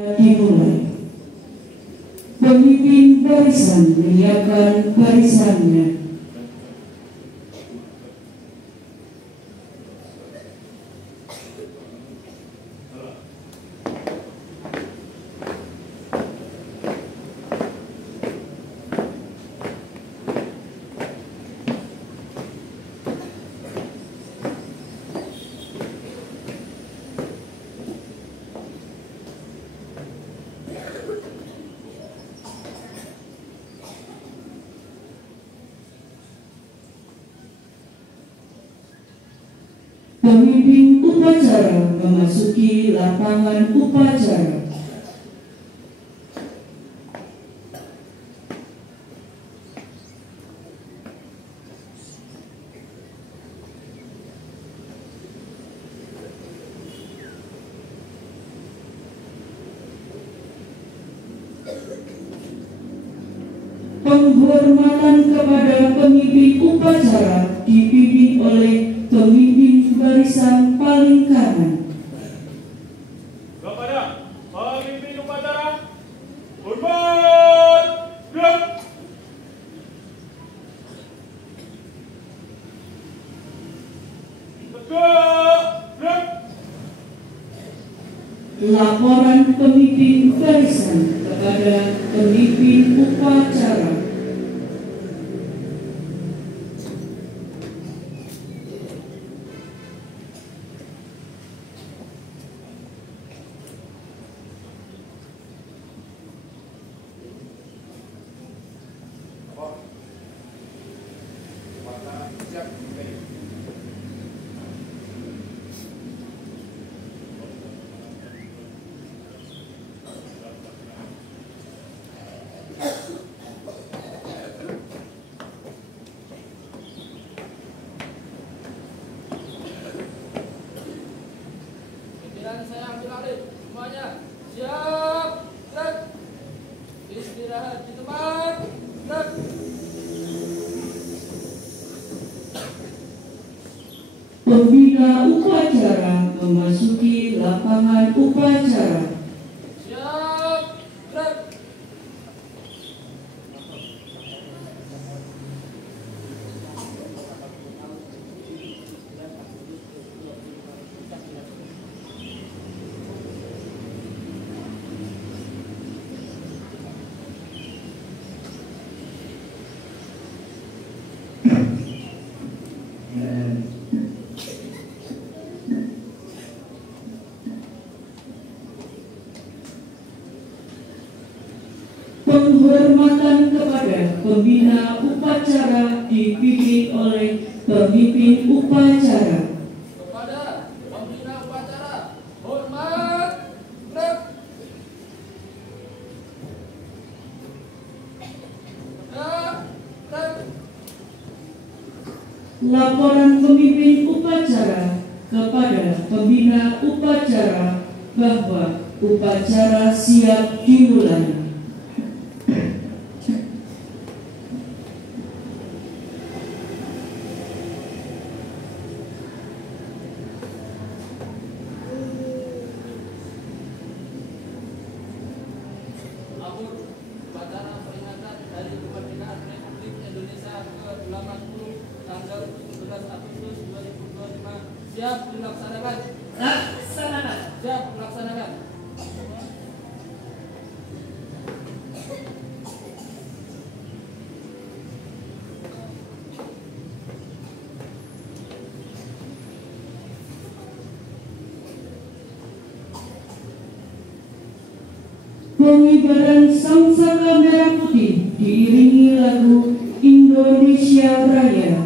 Dimulai. Pemimpin barisan menyiapkan barisannya. Pemimpin upacara memasuki lapangan upacara. Penghormatan kepada pemimpin upacara dipimpin oleh pemimpin barisan paling kanan. Kepada pemimpin upacara, hormat, gerak. Tegak, gerak. Laporan pemimpin barisan kepada pemimpin upacara. Pimpinan saya ambil alih. Semuanya siap, gerak. Istirahat di tempat, gerak. Pembina upacara memasuki lapangan upacara. Siap, gerak. Penghormatan kepada pembina upacara dipimpin oleh pemimpin upacara. Kepada pembina upacara, hormat, gerak. Gerak, gerak. Laporan pemimpin upacara kepada pembina upacara bahwa upacara siap dimulai. Akhir upacara peringatan Hari Kemerdekaan Republik Indonesia ke-80 tanggal 17 Agustus 2025 siap dilaksanakan. Laksanakan. Siap dilaksanakan. Pengibaran Sangsaka Merah Putih diiringi lagu Indonesia Raya.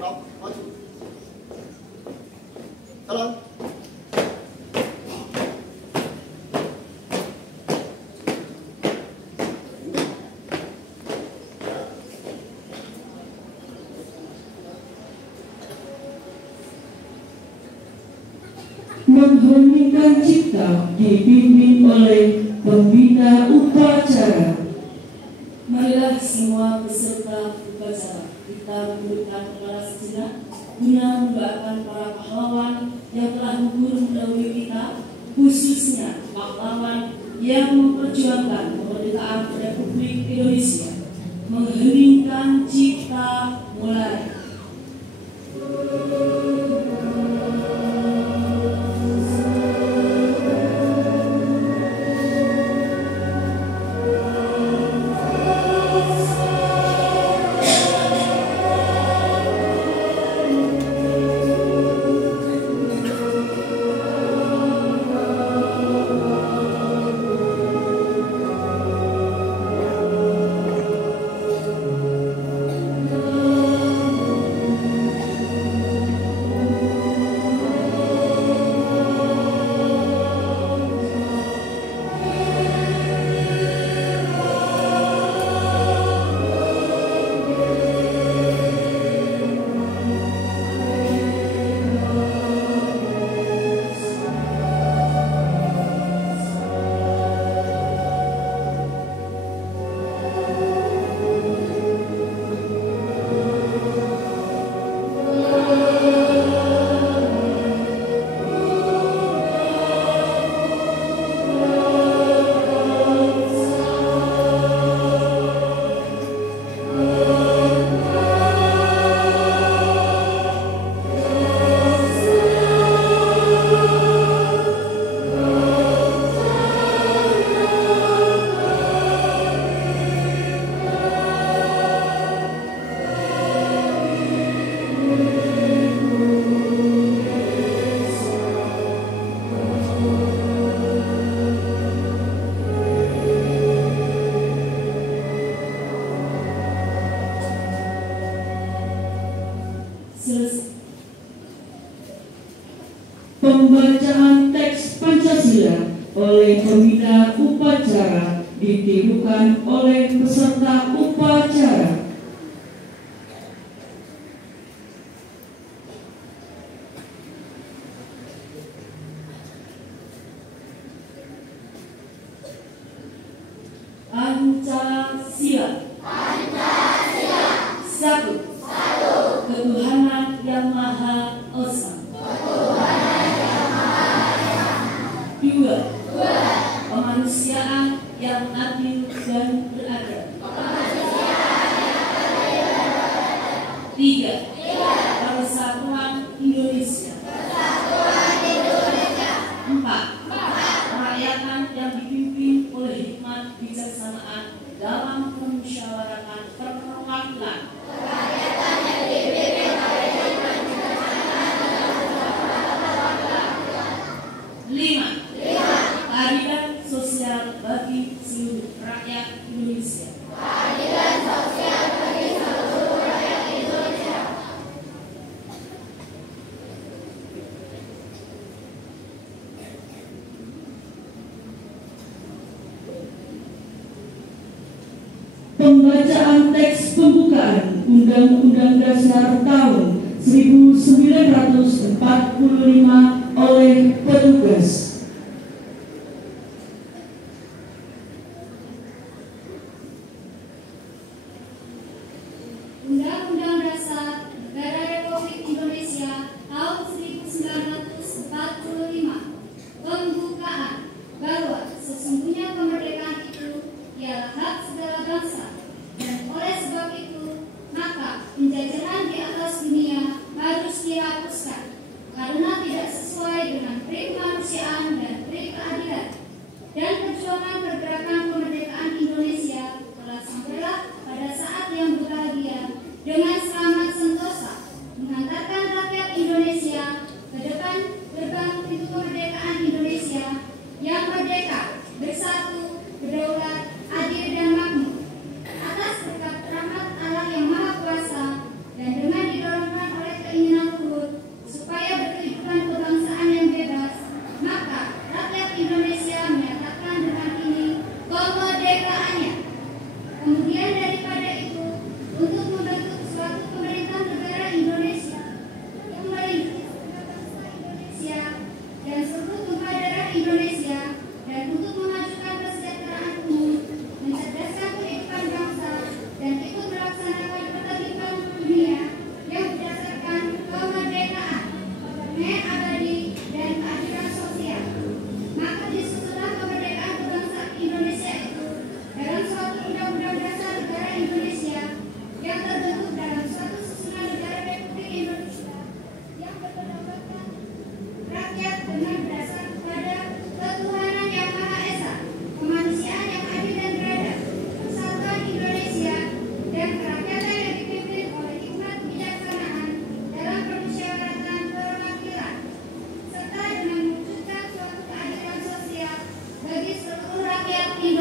Rob, maju. Jalan. Mengheningkan cipta dibimbing oleh pembina upacara. Marilah semua peserta upacara kita menundukkan kepala sejenak guna mendoakan para pahlawan yang telah gugur mendahului kita, khususnya pahlawan yang memperjuangkan kemerdekaan Republik Indonesia. Mengheningkan cipta, mulai. Pembacaan teks Pancasila oleh pembina upacara ditirukan oleh peserta upacara. Pancasila. Satu. Ketuhanan yang Maha Esa. Dua. Kemanusiaan yang adil dan beradab. Tiga. Persatuan Indonesia. Empat. Kerakyatan yang dipimpin oleh hikmat bijaksanaan dalam permusyawaratan perwakilan. Lima. Keadilan sosial bagi seluruh rakyat Indonesia. Pembacaan teks pembukaan Undang-Undang Dasar tahun 1945 oleh petugas. Undang-Undang Dasar Negara Republik Indonesia tahun 1945 pembukaan bahwa sesungguhnya kemerdekaan itu ialah hak segala bangsa, dan oleh sebab itu maka penjajahan di atas dunia harus dihapuskan karena tidak sesuai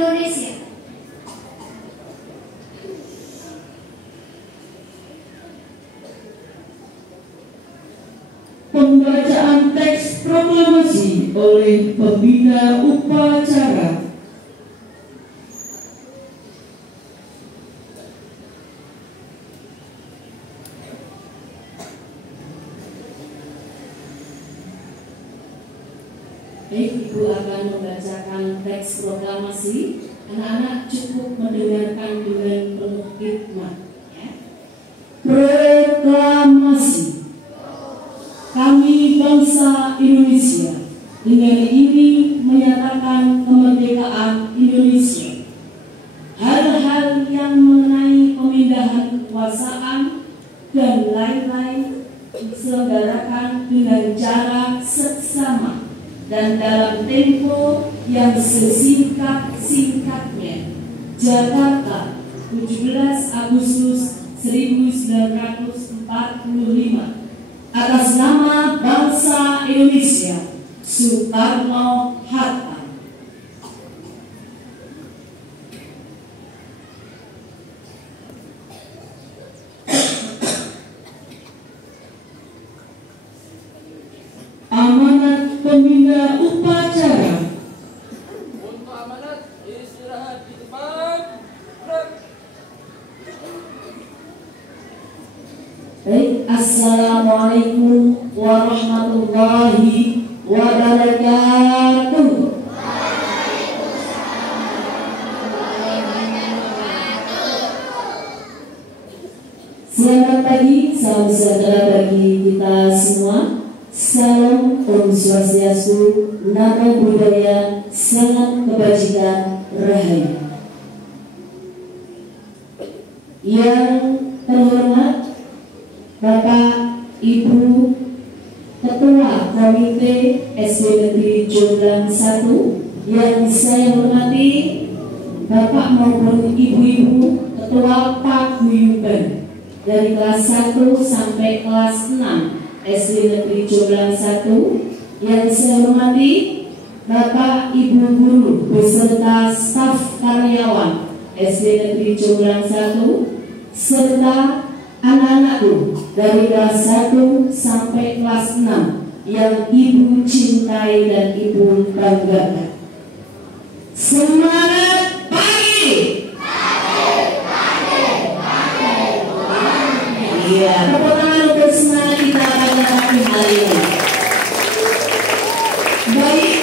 Indonesia. Pembacaan teks proklamasi oleh pembina upacara. Baik, Ibu akan membacakan teks proklamasi. Anak-anak cukup mendengarkan dengan penuh hikmat. Ya. Proklamasi. Kami bangsa Indonesia dengan ini menyatakan kemerdekaan Indonesia. Hal-hal yang mengenai pemindahan kekuasaan dan lain-lain diselenggarakan dengan cara seksama dan dalam tempo yang sesingkat-singkatnya. Jakarta, 17 Agustus 1945. Atas nama bangsa Indonesia, Soekarno-Hatta. Amanat pembina upacara. Untuk amanat istirahat di tempat. Gerak. Baik, Assalamualaikum warahmatullahi wabarakatuh. Selamat pagi, salam sejahtera bagi kita semua. Salam Om Swastiastu, Namo Buddhaya, salam kebajikan, rahayu. Yang terhormat Bapak, Ibu, Ketua Komite SD Negeri Jomblang 1, yang saya hormati Bapak maupun Ibu-Ibu Ketua Paguyuban dari kelas 1 sampai kelas 6 SD Negeri Jomblang 1, yang saya hormati Bapak, Ibu Guru beserta staf karyawan SD Negeri Jomblang 1, serta anak-anakku dari kelas 1 sampai kelas 6 yang Ibu cintai dan Ibu banggakan. Semangat pagi! Iya, tepuk tangan untuk semangat kita pada pagi hari ini. Baik,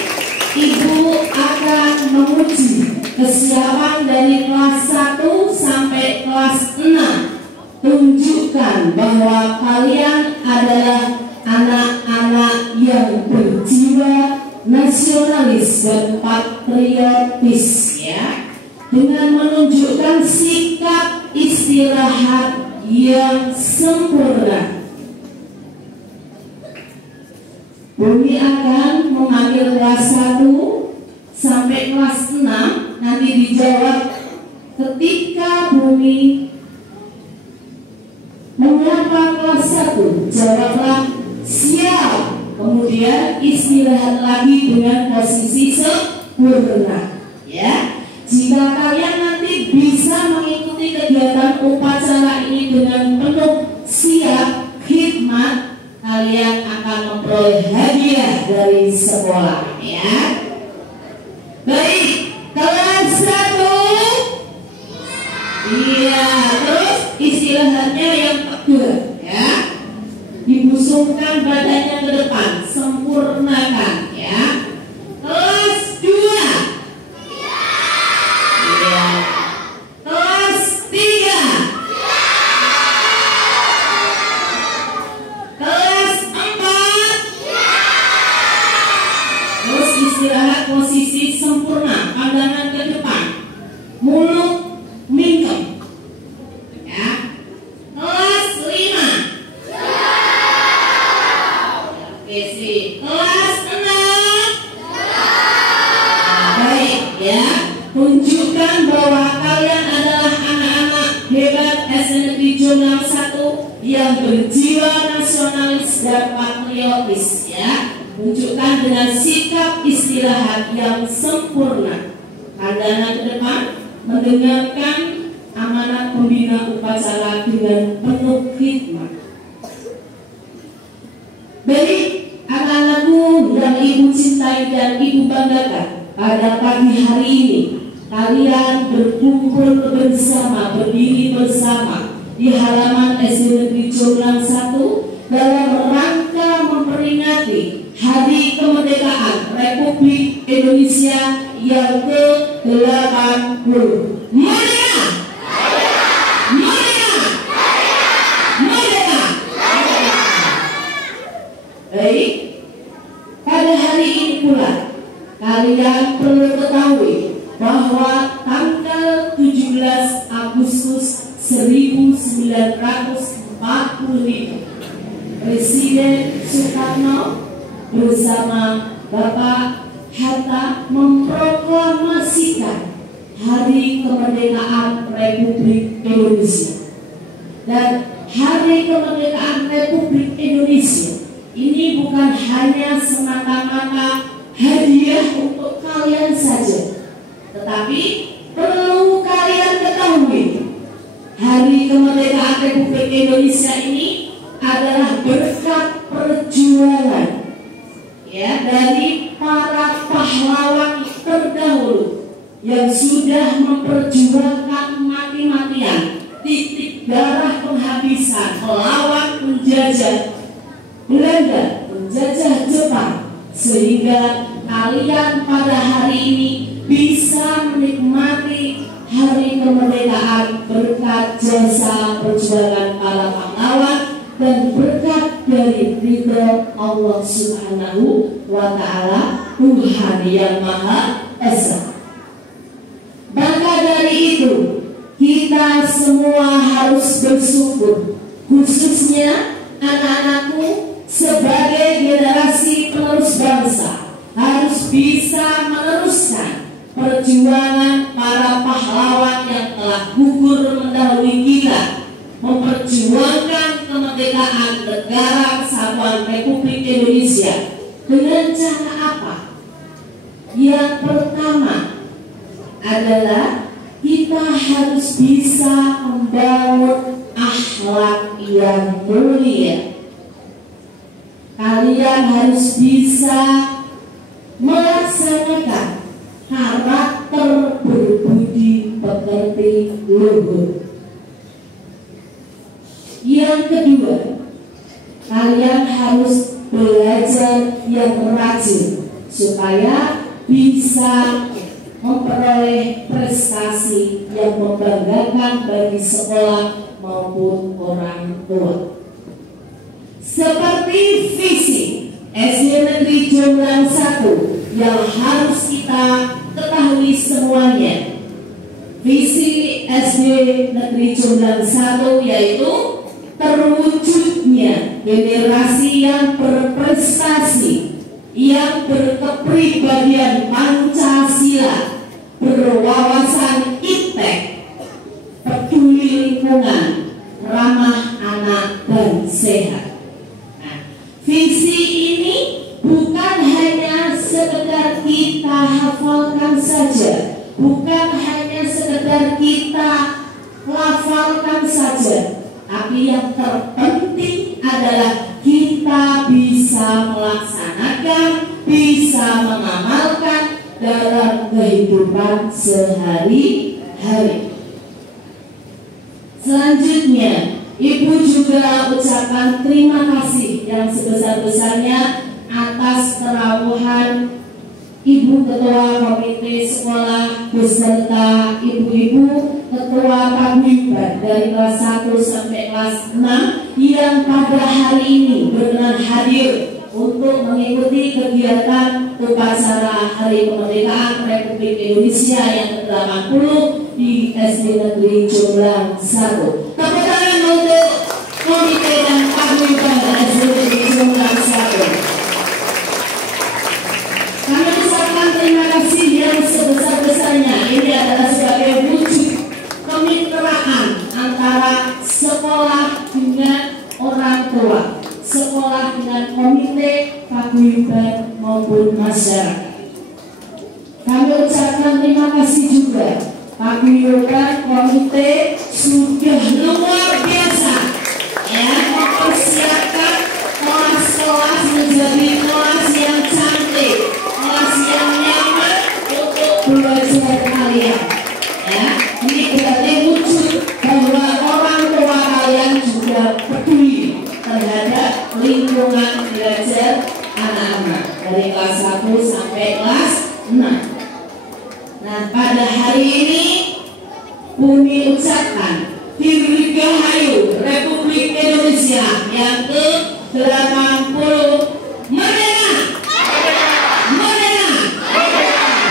Ibu akan menguji kesiapan dari kelas 1 sampai kelas 6. Tunjukkan bahwa kalian adalah anak-anak yang berjiwa nasionalis dan patriotis, ya, dengan menunjukkan sikap istirahat yang sempurna. Bumi akan memanggil kelas 1 sampai kelas 6, nanti dijawab ketika Bumi menyapa kelas 1, jawablah siap. Kemudian istirahat lagi dengan posisi sempurna. Ya, jika kalian nanti bisa mengikuti kegiatan upacara ini dengan penuh siap, hikmat, kalian akan memperoleh hadiah dari sekolah. Ya, baik, kelas 1. Iya, terus istirahatnya yang tegak, ya. Dibusungkan badannya ke depan, sempurnakan, ya. Kelas 2. Iya. Kelas 3. Kelas 4. Terus istirahat posisi sempurna, pandangan ke depan, mulut mingkem, ya. Kelas 5. Kelas 6. Baik, ya. Tunjukkan bahwa kalian adalah anak-anak hebat SD Negeri Jomblang 1 yang berjiwa nasionalis dan patriotis, ya. Tunjukkan dengan sikap istirahat yang sempurna. Andana ke depan mendengarkan amanat pembina upacara dengan penuh hikmat. Baik, anak-anakku yang ibu cintai dan ibu banggakan, pada pagi hari ini kalian berkumpul bersama, berdiri bersama di halaman SD Negeri Jomblang 1 dalam rangka memperingati Hari Kemerdekaan Republik Indonesia yang ke-80. Merdeka! Merdeka! Merdeka! Baik, pada hari ini pula kalian perlu ketahui bahwa tanggal 17 Agustus 1945 Presiden Soekarno bersama Bapak Hatta memproklamasikan Hari Kemerdekaan Republik Indonesia. Dan Hari Kemerdekaan Republik Indonesia ini bukan hanya semata-mata hadiah untuk kalian saja, tetapi perlu kalian ketahui Hari Kemerdekaan Republik Indonesia ini adalah berkat perjuangan dari para pahlawan terdahulu yang sudah memperjuangkan mati-matian, titik darah penghabisan melawan penjajah Belanda, penjajah Jepang, sehingga kalian pada hari ini bisa menikmati Hari Kemerdekaan berkat jasa perjuangan para pahlawan dan berkat dari ridho Allah Subhanahu wa Ta'ala, Tuhan yang Maha Esa. Maka dari itu kita semua harus bersyukur, khususnya anak-anakku sebagai generasi penerus bangsa harus bisa meneruskan perjuangan para pahlawan yang telah gugur mendahului kita, memperjuangkan kemerdekaan negara kesatuan Republik Indonesia dengan cara apa? Yang pertama adalah kita harus bisa membangun akhlak yang mulia. Kalian harus bisa melaksanakan karakter berbudi pekerti luhur. Yang kedua, kalian harus belajar yang rajin supaya bisa memperoleh prestasi yang membanggakan bagi sekolah maupun orang tua. Seperti visi SD Negeri Jomblang 1 yang harus kita ketahui semuanya. Visi SD Negeri Jomblang 1 yaitu terwujudnya generasi yang berprestasi, yang berkepribadian Pancasila, berwawasan iptek, peduli lingkungan, ramah anak dan sehat. Nah, visi ini bukan hanya sekedar kita hafalkan saja, bukan hanya sekedar kita lafalkan saja, tapi yang terpenting adalah kita bisa melaksanakan, bisa mengamalkan dalam kehidupan sehari-hari. Selanjutnya, Ibu juga ucapkan terima kasih yang sebesar-besarnya atas kerawuhan Ibu Ketua Komite Sekolah beserta ibu-ibu Ketua Paguyuban dari kelas 1 sampai kelas 6 yang pada hari ini berkenan hadir untuk mengikuti kegiatan upacara Hari Kemerdekaan Republik Indonesia yang ke-80 di SD Negeri Jomblang 1. Tepuk tangan untuk Komite dan Paguyuban SD Negeri Jomblang 1. Kami ucapkan terima kasih yang sebesar-besarnya. Ini adalah sebagai wujud kemitraan antara sekolah dengan orang tua, sekolah dengan komite, paguyuban maupun masyarakat. Kami ucapkan terima kasih juga paguyuban komite sudah luar biasa ya, mempersiapkan kelas-kelas menjadi kelas yang cantik, kelas yang nyaman untuk belajar kalian ya. Ini berarti wujud bahwa orang tua kalian juga peduli terhadap lingkungan belajar anak-anak dari kelas 1 sampai kelas 6. Nah, pada hari ini Bumi ucapkan Dirgahayu Republik Indonesia yang ke-80 merdeka, merdeka,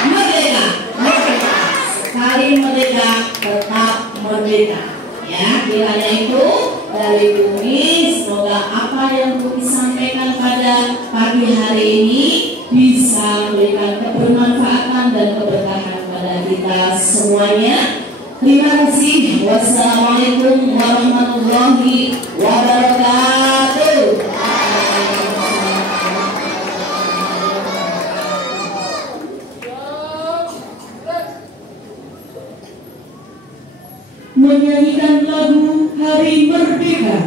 merdeka, merdeka. Sekali merdeka tetap merdeka. Ya, kiranya itu dari Bumi, semoga apa yang Bumi sampaikan pada pagi hari ini bisa memberikan kebermanfaatan dan keberkahan pada kita semuanya. Terima kasih. Wassalamualaikum warahmatullahi wabarakatuh. Menyanyikan lagu Hari Merdeka.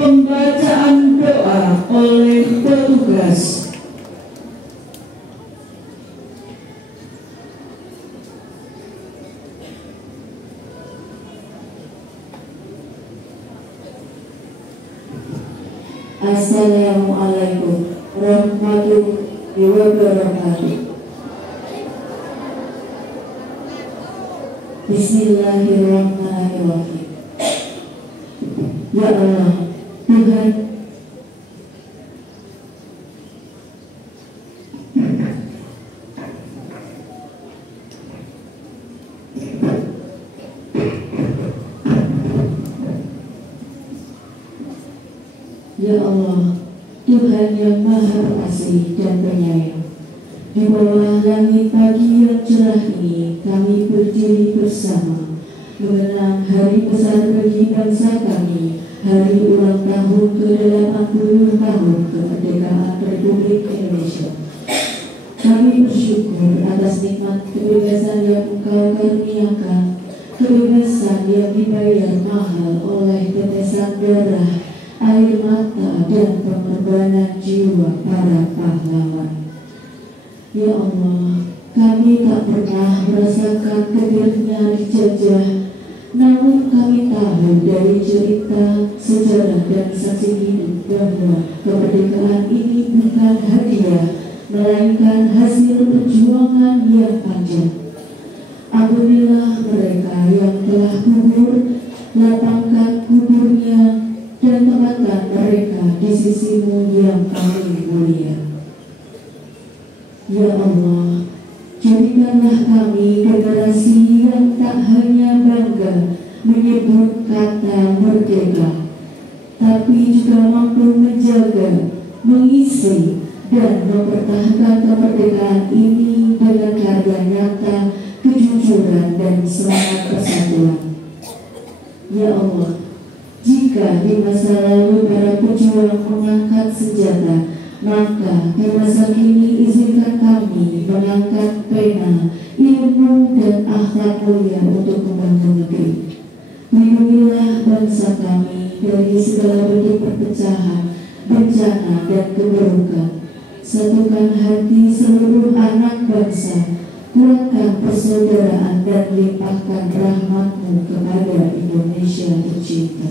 Pembacaan doa oleh petugas. Assalamualaikum warahmatullahi wabarakatuh. Bismillahirrahmanirrahim. Ya Allah, Tuhan, Ya Allah, Tuhan yang Maha Pengasih dan Penyayang, di bawah langit pagi yang cerah ini kami berdiri bersama mengenang hari besar bagi bangsa kami, hari ulang tahun ke-80 tahun kemerdekaan Republik Indonesia. Kami bersyukur atas nikmat kebebasan yang Engkau karuniakan kebebasan yang dibayar mahal oleh tetesan darah, air mata, dan pengorbanan jiwa para pahlawan. Ya Allah, kami tak pernah merasakan getirnya dijajah, namun kami tahu dari cerita, sejarah, dan saksi hidup bahwa kemerdekaan ini bukan hadiah, melainkan hasil perjuangan yang panjang. Ampunilah mereka yang telah gugur, lapangkan kuburnya, dan tempatkan mereka di sisi-Mu yang paling mulia. Ya Allah, jadikanlah kami generasi yang tak hanya bangga menyebut kata merdeka, tapi juga mampu menjaga, mengisi, dan mempertahankan kemerdekaan ini dengan karya nyata, kejujuran, dan semangat persatuan. Ya Allah, jika di masa lalu para pejuang mengangkat senjata, maka di masa kini izinkan kami mengangkat pena, ilmu, dan akhlak mulia untuk membangun negeri. Lindungilah bangsa kami dari segala bentuk perpecahan, bencana, dan keburukan. Satukan hati seluruh anak bangsa, kuatkan persaudaraan, dan limpahkan rahmat-Mu kepada Indonesia tercinta.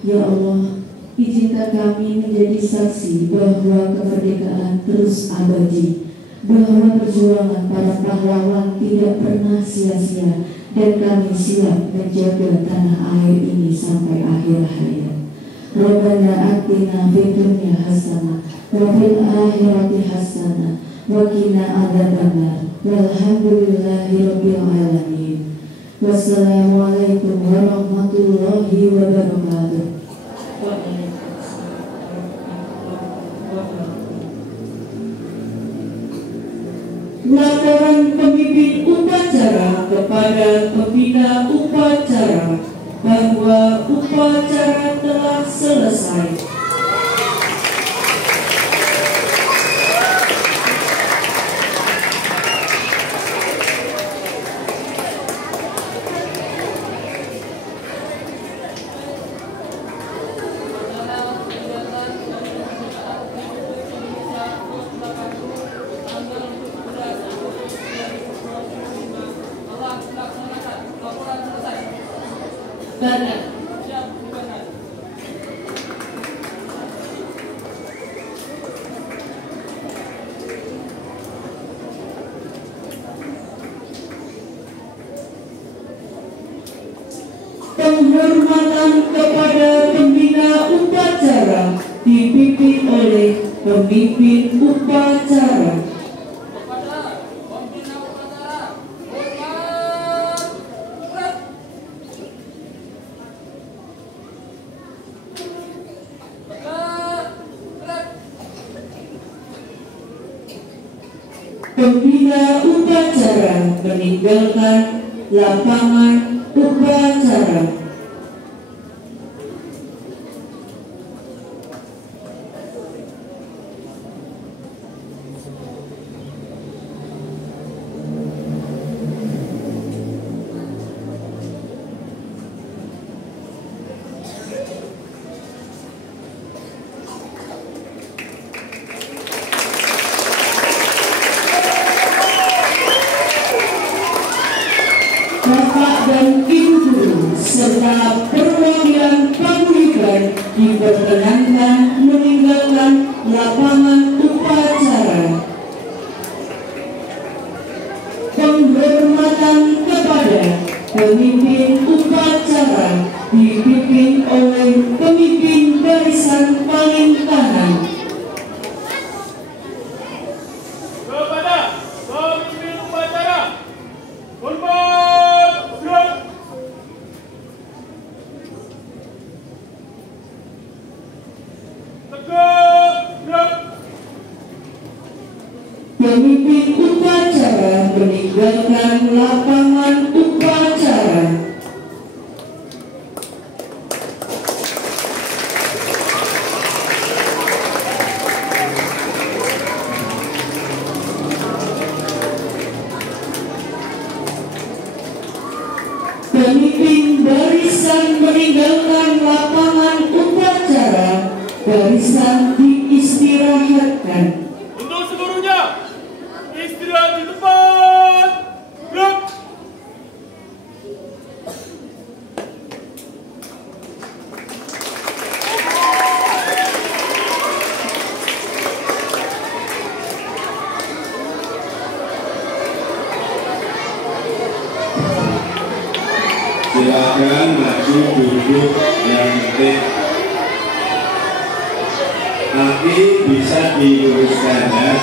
Ya Allah, izinkan kami menjadi saksi bahwa kemerdekaan terus abadi, bahwa perjuangan para pahlawan tidak pernah sia-sia, dan kami siap menjaga tanah air ini sampai akhir hayat. Rabbana atina fid dunya hasanah wa fil akhirati hasanah wa qina adzabannar. Walhamdulillahirabbil alamin. Wassalamualaikum warahmatullahi wabarakatuh. Laporan pemimpin upacara kepada pembina upacara bahwa upacara telah selesai. Barat. Penghormatan kepada pembina upacara dipimpin oleh pemimpin upacara. Kepada pembina upacara, hormat, gerak. Gerak. Pembina upacara meninggalkan lapangan upacara. Bapak dan Ibu guru serta perwakilan paguyuban diperkenankan meninggalkan lapangan upacara. Penghormatan kepada pemimpin upacara dipimpin oleh pemimpin barisan paling kanan. Kepada pemimpin upacara, hormat, gerak. Tegak, gerak. Pemimpin upacara meninggalkan lapangan upacara. meninggalkan lapangan upacara, barisan diistirahatkan. Untuk seluruhnya, istirahat di tempat. Gerak. Silakan maju duduk yang penting. Tapi bisa diluruskan ya.